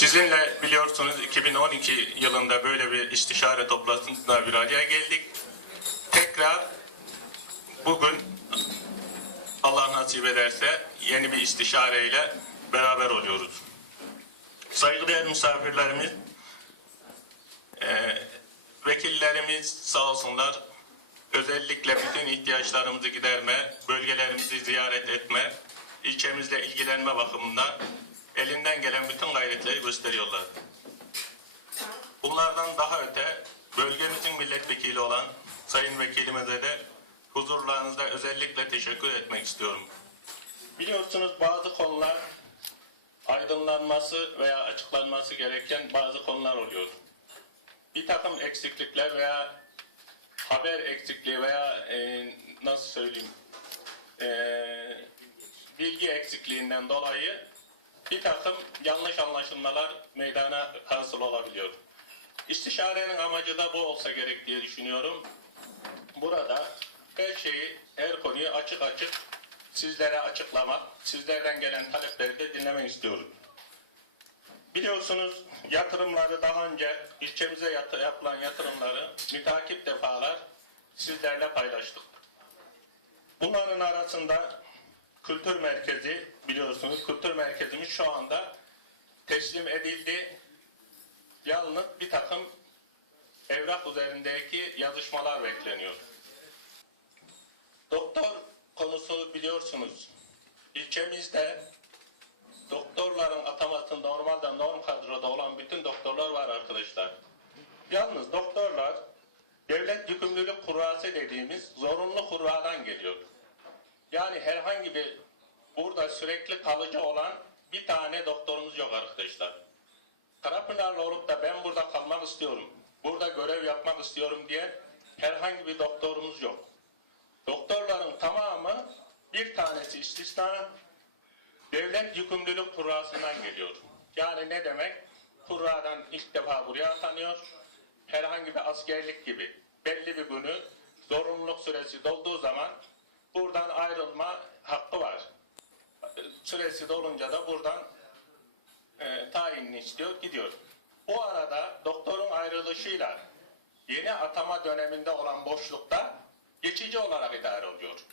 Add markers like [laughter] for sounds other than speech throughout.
Sizinle biliyorsunuz 2012 yılında böyle bir istişare toplantısında bir araya geldik. Tekrar bugün Allah nasip ederse yeni bir istişareyle beraber oluyoruz. Saygıdeğer misafirlerimiz, eee, vekillerimiz sağ olsunlar özellikle bütün ihtiyaçlarımızı giderme, bölgelerimizi ziyaret etme, ilçemizle ilgilenme bakımından elinden gelen bütün gayretleri gösteriyorlar. Bunlardan daha öte bölgemizin milletvekili olan Sayın Vekilimize de huzurlarınızda özellikle teşekkür etmek istiyorum. Biliyorsunuz bazı konular aydınlanması veya açıklanması gereken bazı konular oluyor. Bir takım eksiklikler veya haber eksikliği veya e, nasıl söyleyeyim e, bilgi eksikliğinden dolayı bir takım yanlış anlaşılmalar meydana hasıl olabiliyor. İstişarenin amacı da bu olsa gerek diye düşünüyorum. Burada her şeyi, her konuyu açık açık sizlere açıklamak, sizlerden gelen talepleri de dinlemek istiyorum. Biliyorsunuz yatırımları daha önce ilçemize yat- yapılan yatırımları mütakip defalar sizlerle paylaştık. Bunların arasında kültür merkezi biliyorsunuz kültür merkezimiz şu anda teslim edildi. Yalnız bir takım evrak üzerindeki yazışmalar bekleniyor. Doktor konusu biliyorsunuz. İlçemizde doktorların atamasında normalde norm kadroda olan bütün doktorlar var arkadaşlar. Yalnız doktorlar devlet yükümlülük kurası dediğimiz zorunlu kurradan geliyor. Yani herhangi bir burada sürekli kalıcı olan bir tane doktorumuz yok arkadaşlar. Karapınarlı olup da ben burada kalmak istiyorum, burada görev yapmak istiyorum diye herhangi bir doktorumuz yok. Doktorların tamamı bir tanesi istisna devlet yükümlülük kurasından geliyor. Yani ne demek? Kurradan ilk defa buraya atanıyor. Herhangi bir askerlik gibi belli bir günü zorunluluk süresi dolduğu zaman buradan ayrılma hakkı var. Süresi dolunca da buradan e, tayinini istiyor, gidiyor. Bu arada doktorun ayrılışıyla yeni atama döneminde olan boşlukta geçici olarak idare oluyor.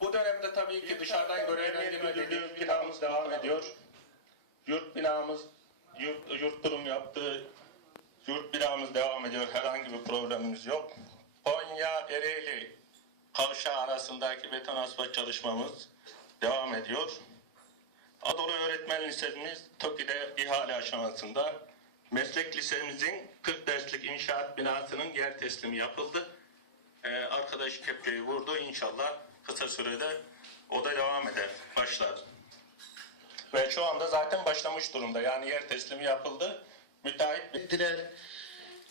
Bu dönemde tabii ki dışarıdan görevlendirme dediğimiz binamız devam ediyor. Yurt binamız, yurt, yurt kurum yaptığı yurt binamız devam ediyor. Herhangi bir problemimiz yok. Konya, Ereğli kavşağı arasındaki beton asfalt çalışmamız devam ediyor. Anadolu Öğretmen Lisemiz TOKİ'de ihale aşamasında. Meslek lisemizin 40 derslik inşaat binasının yer teslimi yapıldı. Ee, arkadaş kepçeyi vurdu. İnşallah kısa sürede o da devam eder, başlar. Ve şu anda zaten başlamış durumda. Yani yer teslimi yapıldı. Müteahhit ettiler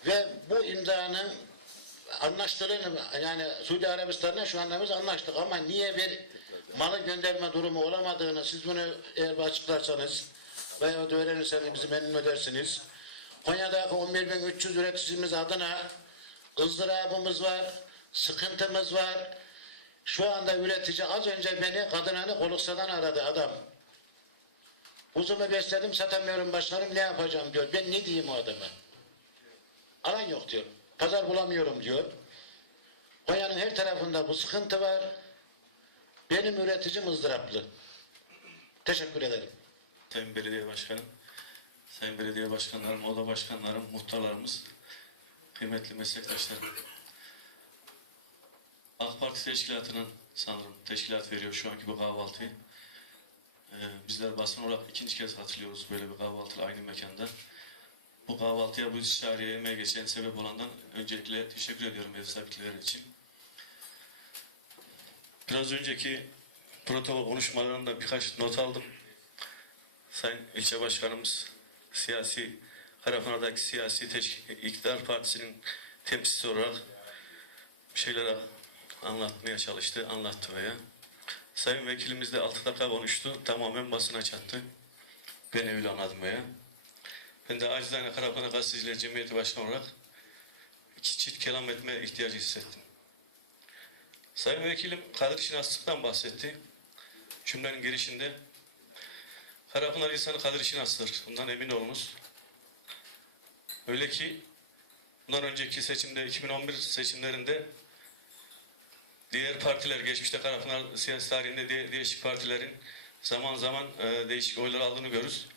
ve bu imzanın anlaştığını yani Suudi Arabistan'la şu anda biz anlaştık ama niye bir malı gönderme durumu olamadığını siz bunu eğer açıklarsanız veya da öğrenirseniz bizi memnun edersiniz. Konya'daki 11.300 üreticimiz adına ızdırabımız var, sıkıntımız var. Şu anda üretici az önce beni Kadınanı Koluksa'dan aradı adam. Kuzumu besledim satamıyorum başlarım ne yapacağım diyor. Ben ne diyeyim o adama? Alan yok diyor. Pazar bulamıyorum diyor. Konya'nın her tarafında bu sıkıntı var. Benim üreticim ızdıraplı. Teşekkür ederim. Sayın Belediye Başkanım, Sayın Belediye Başkanlarım, Oda Başkanlarım, muhtarlarımız, kıymetli meslektaşlarım. AK Parti Teşkilatı'nın sanırım teşkilat veriyor şu anki bu kahvaltıyı. Ee, bizler basın olarak ikinci kez hatırlıyoruz böyle bir kahvaltı aynı mekanda. Bu kahvaltıya, bu istişareye emeğe geçen sebep olandan öncelikle teşekkür ediyorum ev sahipleri için. Biraz önceki protokol konuşmalarında birkaç not aldım. Sayın ilçe başkanımız siyasi Karafana'daki siyasi iktidar partisinin temsilcisi olarak bir şeyler anlatmaya çalıştı, anlattı veya. Sayın vekilimiz de 6 dakika konuştu, tamamen basına çattı. Ben öyle anladım veya. Ben de acizane Karafana Gazeteciler Cemiyeti Başkanı olarak iki çift kelam etme ihtiyacı hissettim. Sayın Vekilim Kadir Şinaslık'tan bahsetti. Cümlenin girişinde Karapınar insanı kadir şinastır. Bundan emin olunuz. Öyle ki bundan önceki seçimde 2011 seçimlerinde diğer partiler geçmişte Karapınar siyasi tarihinde de- değişik partilerin zaman zaman e, değişik oylar aldığını görürüz.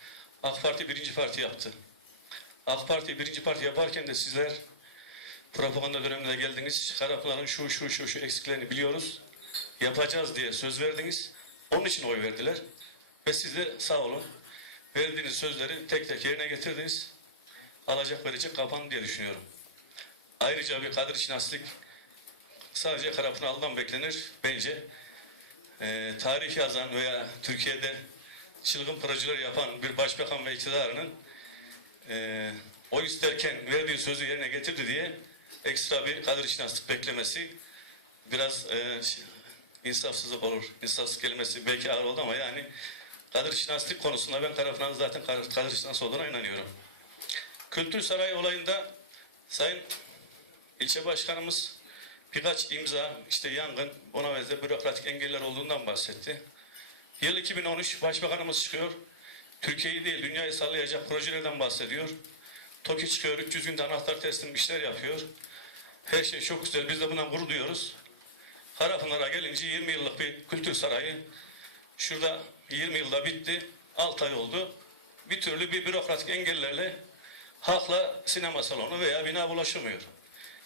AK Parti birinci parti yaptı. AK Parti birinci parti yaparken de sizler propaganda döneminde geldiniz. Karapınar'ın şu şu şu şu eksiklerini biliyoruz. Yapacağız diye söz verdiniz. Onun için oy verdiler. Ve siz de sağ olun. Verdiğiniz sözleri tek tek yerine getirdiniz. Alacak verecek kapandı diye düşünüyorum. Ayrıca bir kadir şinaslık sadece Karapınar'dan beklenir. Bence e, tarih yazan veya Türkiye'de çılgın projeler yapan bir başbakan ve iktidarının e, oy isterken verdiği sözü yerine getirdi diye ekstra bir kadir şinaslık beklemesi biraz e, insafsızlık olur. İnsafsız kelimesi belki ağır oldu ama yani kadir şinaslık konusunda ben Karapınar'ın zaten kadir, kadir olduğuna inanıyorum. Kültür Sarayı olayında Sayın ilçe başkanımız birkaç imza, işte yangın, ona benzer bürokratik engeller olduğundan bahsetti. Yıl 2013 Başbakanımız çıkıyor. Türkiye'yi değil dünyayı sallayacak projelerden bahsediyor. TOKİ çıkıyor 300 günde anahtar teslim işler yapıyor. Her şey çok güzel. Biz de buna gurur duyuyoruz. Karapınar'a gelince 20 yıllık bir kültür sarayı şurada 20 yılda bitti. 6 ay oldu. Bir türlü bir bürokratik engellerle halkla sinema salonu veya bina bulaşılmıyor.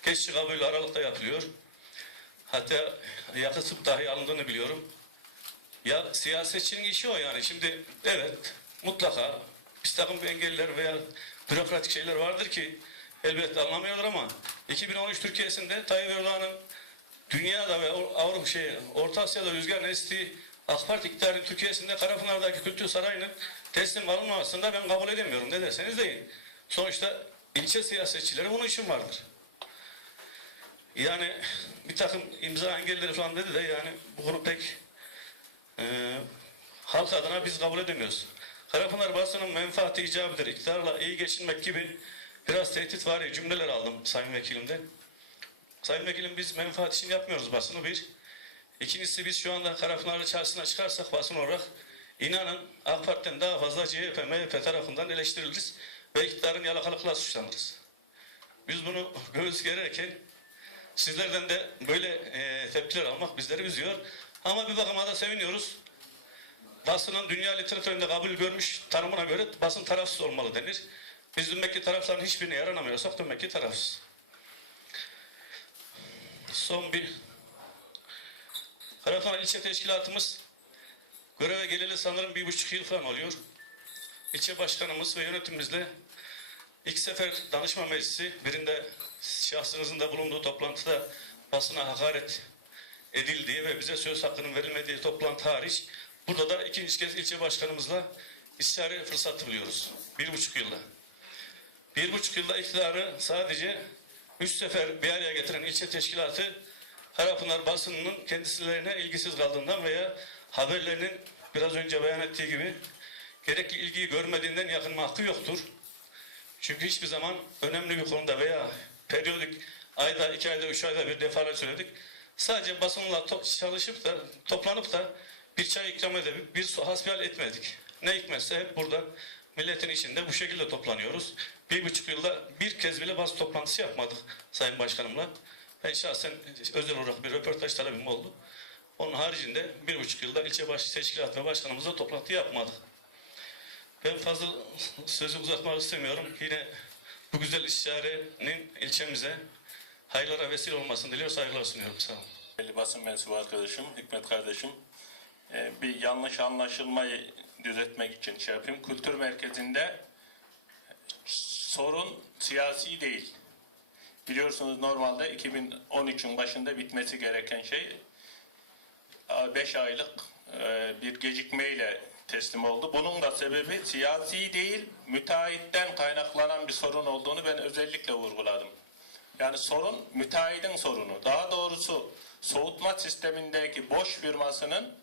Geçici kabul aralıkta yapılıyor. Hatta yakıt tıp dahi alındığını biliyorum. Ya siyasetçinin işi o yani. Şimdi evet mutlaka bir takım engeller veya bürokratik şeyler vardır ki elbette anlamıyorlar ama 2013 Türkiye'sinde Tayyip Erdoğan'ın dünyada ve Avrupa şey Orta Asya'da rüzgar estiği AK Parti iktidarının Türkiye'sinde Karapınar'daki Kültür Sarayı'nın teslim alınmamasını da ben kabul edemiyorum. Ne derseniz deyin. Sonuçta ilçe siyasetçileri bunun için vardır. Yani bir takım imza engelleri falan dedi de yani bu konu pek e, halk adına biz kabul edemiyoruz. Karapınar basının menfaati icabıdır. İktidarla iyi geçinmek gibi biraz tehdit var cümleler aldım Sayın Vekilimden. Sayın Vekilim biz menfaat için yapmıyoruz basını bir. İkincisi biz şu anda Karapınar'ı çarşısına çıkarsak basın olarak inanın AK Parti'den daha fazla CHP, MHP tarafından eleştiriliriz ve iktidarın yalakalıkla suçlanırız. Biz bunu [laughs] göğüs gererken sizlerden de böyle e, tepkiler almak bizleri üzüyor. Ama bir bakıma da seviniyoruz. Basının dünya literatüründe kabul görmüş tanımına göre basın tarafsız olmalı denir. Biz demek ki tarafların hiçbirine yaranamıyorsak demek ki tarafsız. Son bir Karapınar İlçe Teşkilatımız göreve geleli sanırım bir buçuk yıl falan oluyor. İlçe başkanımız ve yönetimimizle ilk sefer danışma meclisi birinde şahsınızın da bulunduğu toplantıda basına hakaret edildiği ve bize söz hakkının verilmediği toplantı hariç burada da ikinci kez ilçe başkanımızla istişare fırsatı buluyoruz. Bir buçuk yılda. Bir buçuk yılda iktidarı sadece üç sefer bir araya getiren ilçe teşkilatı Karapınar basınının kendisilerine ilgisiz kaldığından veya haberlerinin biraz önce beyan ettiği gibi gerekli ilgiyi görmediğinden yakınma hakkı yoktur. Çünkü hiçbir zaman önemli bir konuda veya periyodik ayda, iki ayda, üç ayda bir defalar söyledik. Sadece basınla çalışıp da toplanıp da bir çay ikram edip bir su hasbihal etmedik. Ne hikmetse hep burada milletin içinde bu şekilde toplanıyoruz. Bir buçuk yılda bir kez bile basın toplantısı yapmadık Sayın Başkanımla. Ben şahsen özel olarak bir röportaj talebim oldu. Onun haricinde bir buçuk yılda ilçe baş teşkilat ve başkanımızla toplantı yapmadık. Ben fazla sözü uzatmak istemiyorum. Yine bu güzel istişarenin ilçemize hayırlara vesile olmasını diliyor, saygılar sunuyorum. Sağ olun. Basın mensubu arkadaşım, Hikmet kardeşim, e, bir yanlış anlaşılmayı düzeltmek için şey yapayım. Kültür merkezinde sorun siyasi değil. Biliyorsunuz normalde 2013'ün başında bitmesi gereken şey 5 aylık e, bir gecikmeyle teslim oldu. Bunun da sebebi siyasi değil, müteahhitten kaynaklanan bir sorun olduğunu ben özellikle vurguladım. Yani sorun müteahhidin sorunu. Daha doğrusu soğutma sistemindeki boş firmasının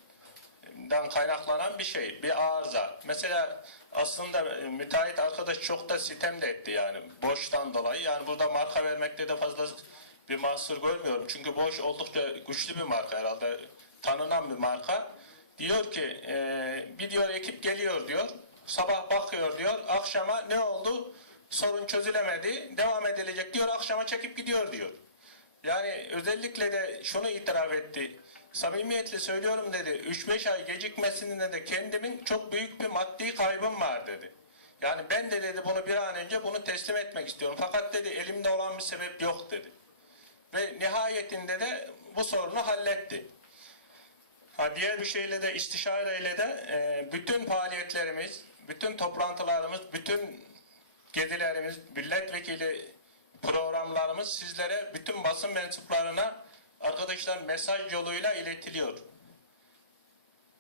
dan kaynaklanan bir şey, bir arıza. Mesela aslında e, müteahhit arkadaş çok da sitem de etti yani boştan dolayı. Yani burada marka vermekte de fazla bir mahsur görmüyorum. Çünkü boş oldukça güçlü bir marka herhalde. Tanınan bir marka. Diyor ki e, bir diyor ekip geliyor diyor. Sabah bakıyor diyor. Akşama ne oldu? Sorun çözülemedi. Devam edilecek diyor. Akşama çekip gidiyor diyor. Yani özellikle de şunu itiraf etti. Samimiyetle söylüyorum dedi. 3-5 ay gecikmesinde de kendimin çok büyük bir maddi kaybım var dedi. Yani ben de dedi bunu bir an önce bunu teslim etmek istiyorum. Fakat dedi elimde olan bir sebep yok dedi. Ve nihayetinde de bu sorunu halletti. Ha, diğer bir şeyle de istişareyle de e, bütün faaliyetlerimiz, bütün toplantılarımız, bütün gezilerimiz, milletvekili programlarımız sizlere, bütün basın mensuplarına arkadaşlar mesaj yoluyla iletiliyor.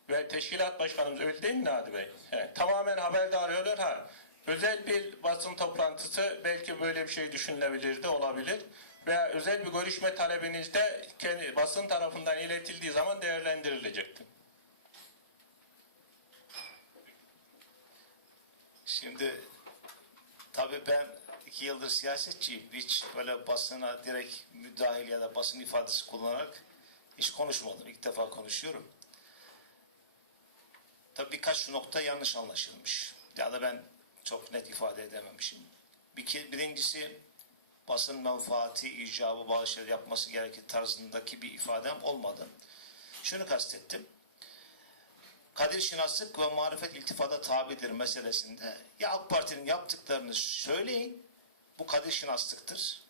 Ve teşkilat başkanımız öyle değil mi Nadi Bey? He, tamamen haberdar oluyor. Ha, özel bir basın toplantısı belki böyle bir şey düşünülebilirdi, olabilir. Veya özel bir görüşme talebinizde kendi basın tarafından iletildiği zaman değerlendirilecektir. Şimdi tabii ben iki yıldır siyasetçiyim. Hiç böyle basına direkt müdahil ya da basın ifadesi kullanarak hiç konuşmadım. İlk defa konuşuyorum. Tabii birkaç nokta yanlış anlaşılmış. Ya da ben çok net ifade edememişim. Bir, birincisi basın menfaati icabı bazı şeyler yapması gerekir tarzındaki bir ifadem olmadı. Şunu kastettim. Kadir şinaslık ve marifet iltifata tabidir meselesinde ya AK Parti'nin yaptıklarını söyleyin. Bu kadir şinaslıktır.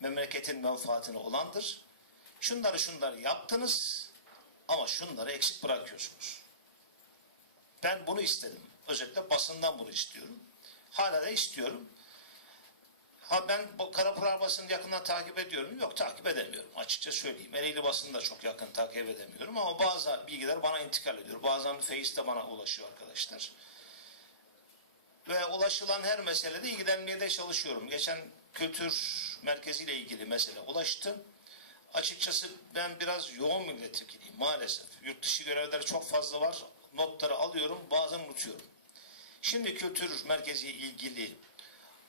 Memleketin menfaatine olandır. Şunları şunları yaptınız ama şunları eksik bırakıyorsunuz. Ben bunu istedim. Özellikle basından bunu istiyorum. Hala da istiyorum. Ha ben Karapınar basını yakından takip ediyorum. Yok takip edemiyorum açıkça söyleyeyim. Ereğli basını da çok yakın takip edemiyorum ama bazı bilgiler bana intikal ediyor. Bazen Face'de bana ulaşıyor arkadaşlar. Ve ulaşılan her meselede ilgilenmeye de çalışıyorum. Geçen kültür merkeziyle ilgili mesele ulaştı. Açıkçası ben biraz yoğun milletvekiliyim maalesef. Yurt dışı görevleri çok fazla var. Notları alıyorum bazen unutuyorum. Şimdi kültür merkezi ilgili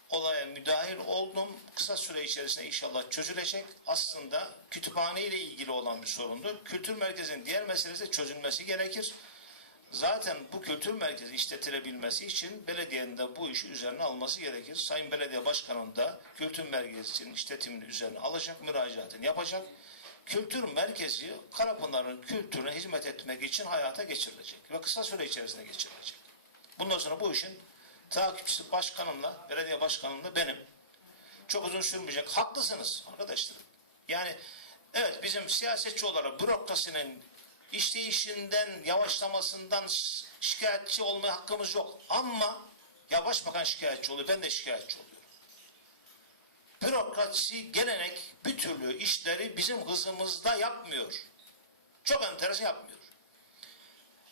olaya müdahil oldum. Kısa süre içerisinde inşallah çözülecek. Aslında kütüphane ile ilgili olan bir sorundur. Kültür merkezinin diğer meselesi çözülmesi gerekir. Zaten bu kültür merkezi işletilebilmesi için belediyenin de bu işi üzerine alması gerekir. Sayın Belediye Başkanım da kültür merkezinin işletimini üzerine alacak, müracaatını yapacak. Kültür merkezi Karapınar'ın kültürüne hizmet etmek için hayata geçirilecek ve kısa süre içerisinde geçirilecek. Bundan sonra bu işin takipçisi başkanımla, belediye başkanımla benim. Çok uzun sürmeyecek. Haklısınız arkadaşlar. Yani evet bizim siyasetçi olarak bürokrasinin işleyişinden, yavaşlamasından şikayetçi olmaya hakkımız yok. Ama ya başbakan şikayetçi oluyor, ben de şikayetçi oluyorum. Bürokrasi, gelenek bir türlü işleri bizim hızımızda yapmıyor. Çok enteresan yapmıyor.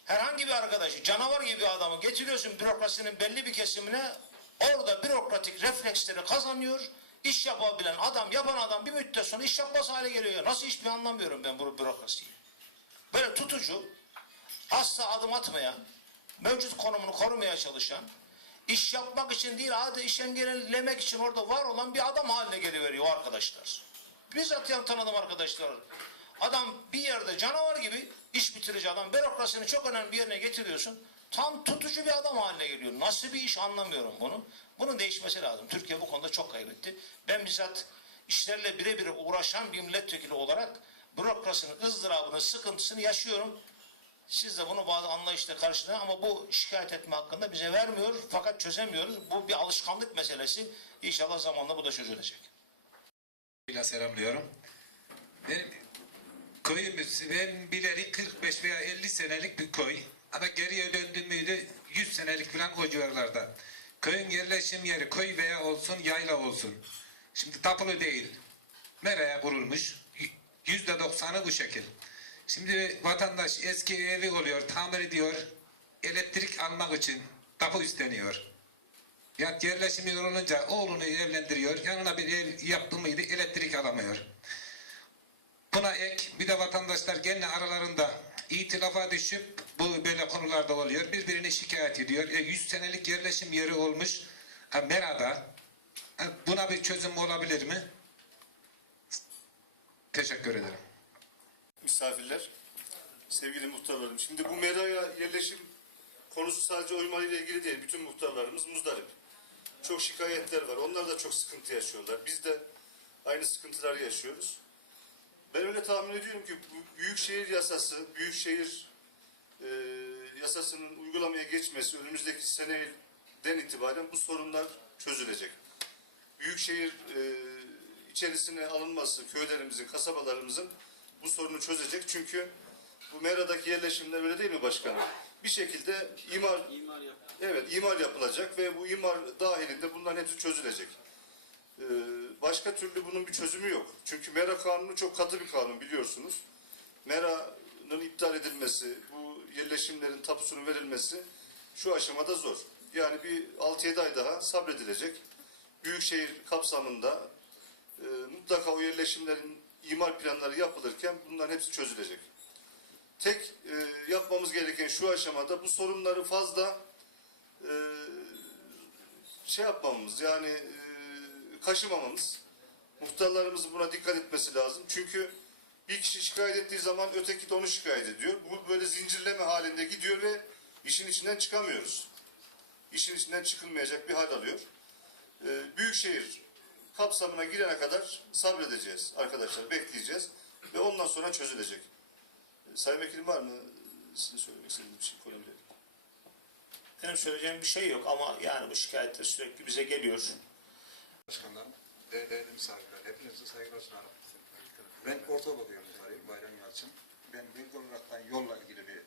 Herhangi bir arkadaşı, canavar gibi bir adamı getiriyorsun bürokrasinin belli bir kesimine, orada bürokratik refleksleri kazanıyor, iş yapabilen adam, yapan adam bir müddet sonra iş yapmaz hale geliyor. Nasıl iş bir anlamıyorum ben bu bürokrasiyi. Böyle tutucu, asla adım atmayan, mevcut konumunu korumaya çalışan, iş yapmak için değil, hadi iş engellemek için orada var olan bir adam haline geliveriyor arkadaşlar. Bizzat yan tanıdım arkadaşlar. Adam bir yerde canavar gibi iş bitirici adam. Bürokrasini çok önemli bir yerine getiriyorsun. Tam tutucu bir adam haline geliyor. Nasıl bir iş anlamıyorum bunu. Bunun değişmesi lazım. Türkiye bu konuda çok kaybetti. Ben bizzat işlerle birebir uğraşan bir milletvekili olarak bürokrasinin ızdırabını, sıkıntısını yaşıyorum. Siz de bunu bazı anlayışla karşılayın ama bu şikayet etme hakkında bize vermiyor fakat çözemiyoruz. Bu bir alışkanlık meselesi. İnşallah zamanla bu da çözülecek. ile selamlıyorum. Benim köyümüz, ben bileli 45 veya 50 senelik bir köy. Ama geriye döndüm müydü 100 senelik falan o civarlarda. Köyün yerleşim yeri köy veya olsun yayla olsun. Şimdi tapulu değil. Meraya kurulmuş. Yüzde doksanı bu şekil. Şimdi vatandaş eski evi oluyor, tamir ediyor. Elektrik almak için tapu isteniyor. Ya yerleşim olunca oğlunu evlendiriyor. Yanına bir ev yaptı mıydı elektrik alamıyor. Buna ek bir de vatandaşlar kendi aralarında itilafa düşüp bu böyle konularda oluyor. Birbirini şikayet ediyor. E, 100 senelik yerleşim yeri olmuş ha, Mera'da. Ha, buna bir çözüm olabilir mi? Teşekkür ederim. misafirler. sevgili muhtarlarım. Şimdi bu meraya yerleşim konusu sadece Oymalı ile ilgili değil. Bütün muhtarlarımız muzdarip. Çok şikayetler var. Onlar da çok sıkıntı yaşıyorlar. Biz de aynı sıkıntıları yaşıyoruz. Ben öyle tahmin ediyorum ki bu Büyükşehir yasası, Büyükşehir e, yasasının uygulamaya geçmesi önümüzdeki seneden itibaren bu sorunlar çözülecek. Büyükşehir e, içerisine alınması köylerimizin, kasabalarımızın bu sorunu çözecek. Çünkü bu Mera'daki yerleşimler öyle değil mi başkanım? Bir şekilde imar, evet imar yapılacak ve bu imar dahilinde bunların hepsi çözülecek. Ee, başka türlü bunun bir çözümü yok. Çünkü Mera kanunu çok katı bir kanun biliyorsunuz. Mera'nın iptal edilmesi, bu yerleşimlerin tapusunun verilmesi şu aşamada zor. Yani bir 6-7 ay daha sabredilecek. Büyükşehir kapsamında e, mutlaka o yerleşimlerin imar planları yapılırken bunların hepsi çözülecek. Tek e, yapmamız gereken şu aşamada bu sorunları fazla e, şey yapmamamız yani e, kaşımamamız. Muhtarlarımızın buna dikkat etmesi lazım. Çünkü bir kişi şikayet ettiği zaman öteki de onu şikayet ediyor. Bu böyle zincirleme halinde gidiyor ve işin içinden çıkamıyoruz. İşin içinden çıkılmayacak bir hal alıyor. E, Büyükşehir kapsamına girene kadar sabredeceğiz arkadaşlar, bekleyeceğiz ve ondan sonra çözülecek. Sayın Vekilim var mı sizin söylemek istediğiniz bir şey konuyla? Benim söyleyeceğim bir şey yok ama yani bu şikayetler sürekli bize geliyor. Başkanlarım, değerli, değerli misafirler, hepinize saygılar sunarım. Ben orta bakıyorum tarih Bayram Yalçın. Ben bölge olaraktan yolla ilgili bir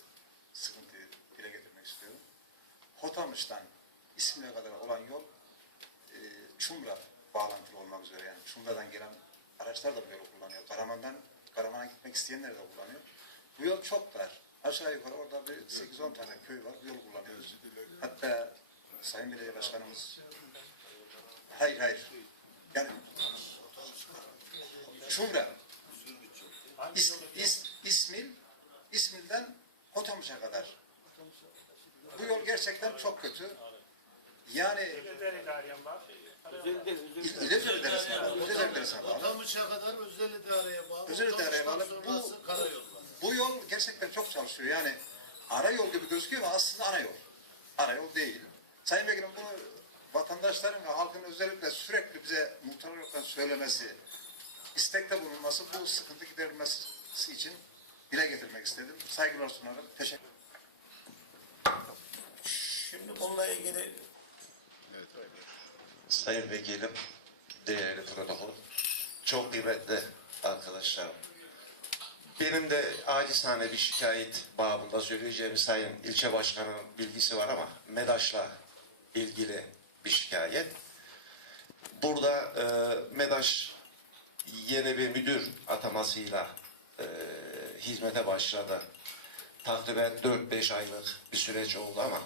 sıkıntı dile getirmek istiyorum. Hotamış'tan İsmi'ye kadar olan yol e, Çumra bağlantılı olmak üzere yani Çumra'dan gelen araçlar da bu yolu kullanıyor. Karaman'dan Karaman'a gitmek isteyenler de kullanıyor. Bu yol çok dar. Aşağı yukarı orada bir 8-10 tane köy var. Bu yolu kullanıyor. Hatta Sayın Belediye Başkanımız Hayır hayır. Yani Şumra. İs, is, İsmil, İsmil'den Hotamış'a kadar. Bu yol gerçekten çok kötü. Yani İlezir Deresi'ne bağlı. İlezir Deresi'ne bağlı. Kamış'a kadar özel idareye bağlı. Özel idareye bağlı. Bu-. Bu yol gerçekten çok çalışıyor. Yani ara yol gibi gözüküyor ama aslında ana yol. Ara yol değil. Sayın Vekilim bunu vatandaşların ve halkın özellikle sürekli bize muhtar olarak söylemesi, istekte bulunması bu sıkıntı giderilmesi için dile getirmek istedim. Saygılar sunarım. Teşekkür Şimdi bununla ilgili Sayın Vekilim, değerli protokol, çok kıymetli arkadaşlarım. Benim de acizane bir şikayet babında söyleyeceğim Sayın ilçe başkanının bilgisi var ama MEDAŞ'la ilgili bir şikayet. Burada e, MEDAŞ yeni bir müdür atamasıyla e, hizmete başladı. Takriben 4-5 aylık bir süreç oldu ama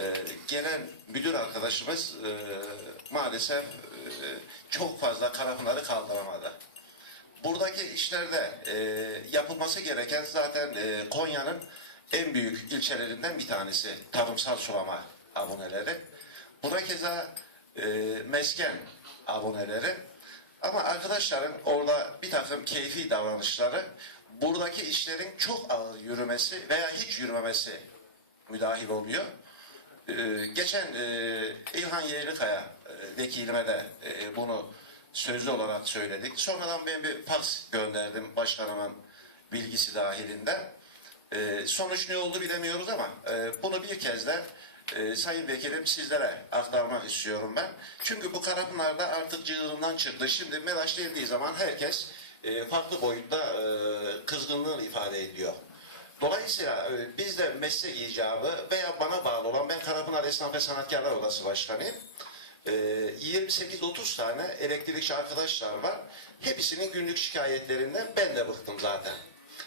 e, gelen müdür arkadaşımız e, maalesef e, çok fazla Karapınar'ı kaldıramadı. Buradaki işlerde e, yapılması gereken zaten e, Konya'nın en büyük ilçelerinden bir tanesi tarımsal sulama aboneleri. Buna keza e, mesken aboneleri. Ama arkadaşların orada bir takım keyfi davranışları buradaki işlerin çok ağır yürümesi veya hiç yürümemesi müdahil oluyor. Ee, geçen e, İlhan Yerlikaya e, vekilime de e, bunu sözlü olarak söyledik. Sonradan ben bir fax gönderdim başkanımın bilgisi dahilinde. E, sonuç ne oldu bilemiyoruz ama e, bunu bir kez de Sayın Vekilim sizlere aktarmak istiyorum ben. Çünkü bu Karapınar'da artık cığırından çıktı. Şimdi Meraş dendiği zaman herkes farklı boyutta kızgınlığını ifade ediyor. Dolayısıyla e, biz de meslek icabı veya bana bağlı olan ben Karapınar Esnaf ve Sanatkarlar Odası Başkanıyım. E, 28-30 tane elektrikçi arkadaşlar var. Hepsinin günlük şikayetlerinden ben de bıktım zaten.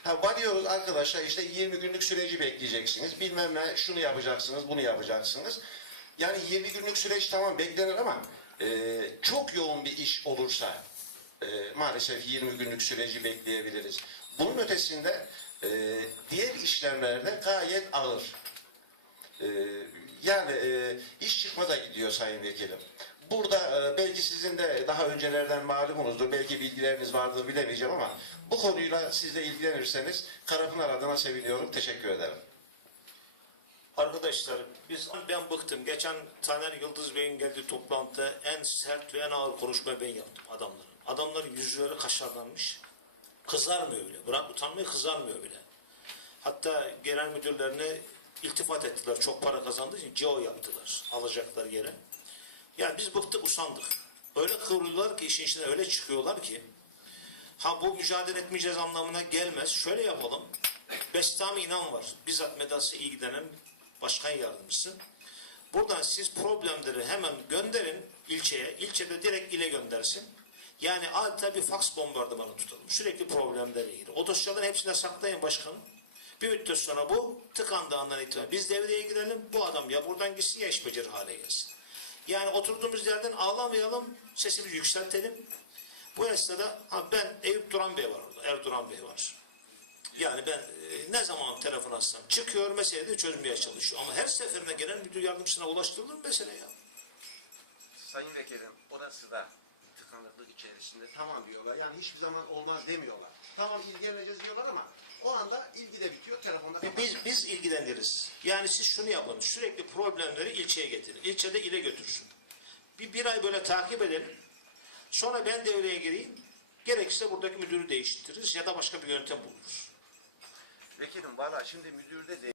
Ha varıyoruz arkadaşlar işte 20 günlük süreci bekleyeceksiniz. Bilmem ne şunu yapacaksınız, bunu yapacaksınız. Yani 20 günlük süreç tamam beklenir ama e, çok yoğun bir iş olursa e, maalesef 20 günlük süreci bekleyebiliriz. Bunun ötesinde e, diğer işlemlerde gayet ağır. E, yani e, iş çıkmaza gidiyor Sayın Vekilim. burada e, belki sizin de daha öncelerden malumunuzdur, belki bilgileriniz vardır bilemeyeceğim ama bu konuyla siz de ilgilenirseniz Karapınar adına seviniyorum. Teşekkür ederim. Arkadaşlar biz ben bıktım. Geçen Taner Yıldız Bey'in geldiği toplantıda en sert ve en ağır konuşmayı ben yaptım adamların. Adamların yüzleri kaşarlanmış. Kızarmıyor bile. Bırak utanmayı kızarmıyor bile. Hatta genel müdürlerine iltifat ettiler. Çok para kazandığı için CEO yaptılar. Alacaklar yere. Yani biz bıktık usandık. Öyle kıvrılıyorlar ki işin içine öyle çıkıyorlar ki Ha bu mücadele etmeyeceğiz anlamına gelmez. Şöyle yapalım. Bestami İnan var. Bizzat medası ilgilenen başkan yardımcısı. Buradan siz problemleri hemen gönderin ilçeye. İlçede direkt ile göndersin. Yani adeta bir faks bombardımanı tutalım. Sürekli problemlerle ilgili. O dosyaların hepsine saklayın başkanım. Bir müddet sonra bu tıkandığı andan itibaren biz devreye girelim. Bu adam ya buradan gitsin ya iş becerir hale gelsin. Yani oturduğumuz yerden ağlamayalım, sesimizi yükseltelim. Bu esnada ha ben Eyüp Duran Bey var orada, Erduran Bey var. Yani ben e, ne zaman telefon açsam çıkıyor meseleyi de çözmeye çalışıyor. Ama her seferinde gelen müdür yardımcısına ulaştırılır mesele ya? Sayın Vekilim orası da tıkanıklık içerisinde tamam diyorlar. Yani hiçbir zaman olmaz demiyorlar. Tamam ilgileneceğiz diyorlar ama o anda ilgi de bitiyor telefonda E, Biz, biz ilgileniriz. Yani siz şunu yapın. Sürekli problemleri ilçeye getirin. İlçede ile götürsün. Bir, bir ay böyle takip edelim. Sonra ben devreye gireyim. Gerekirse buradaki müdürü değiştiririz ya da başka bir yöntem buluruz. Vekilim valla şimdi müdürde de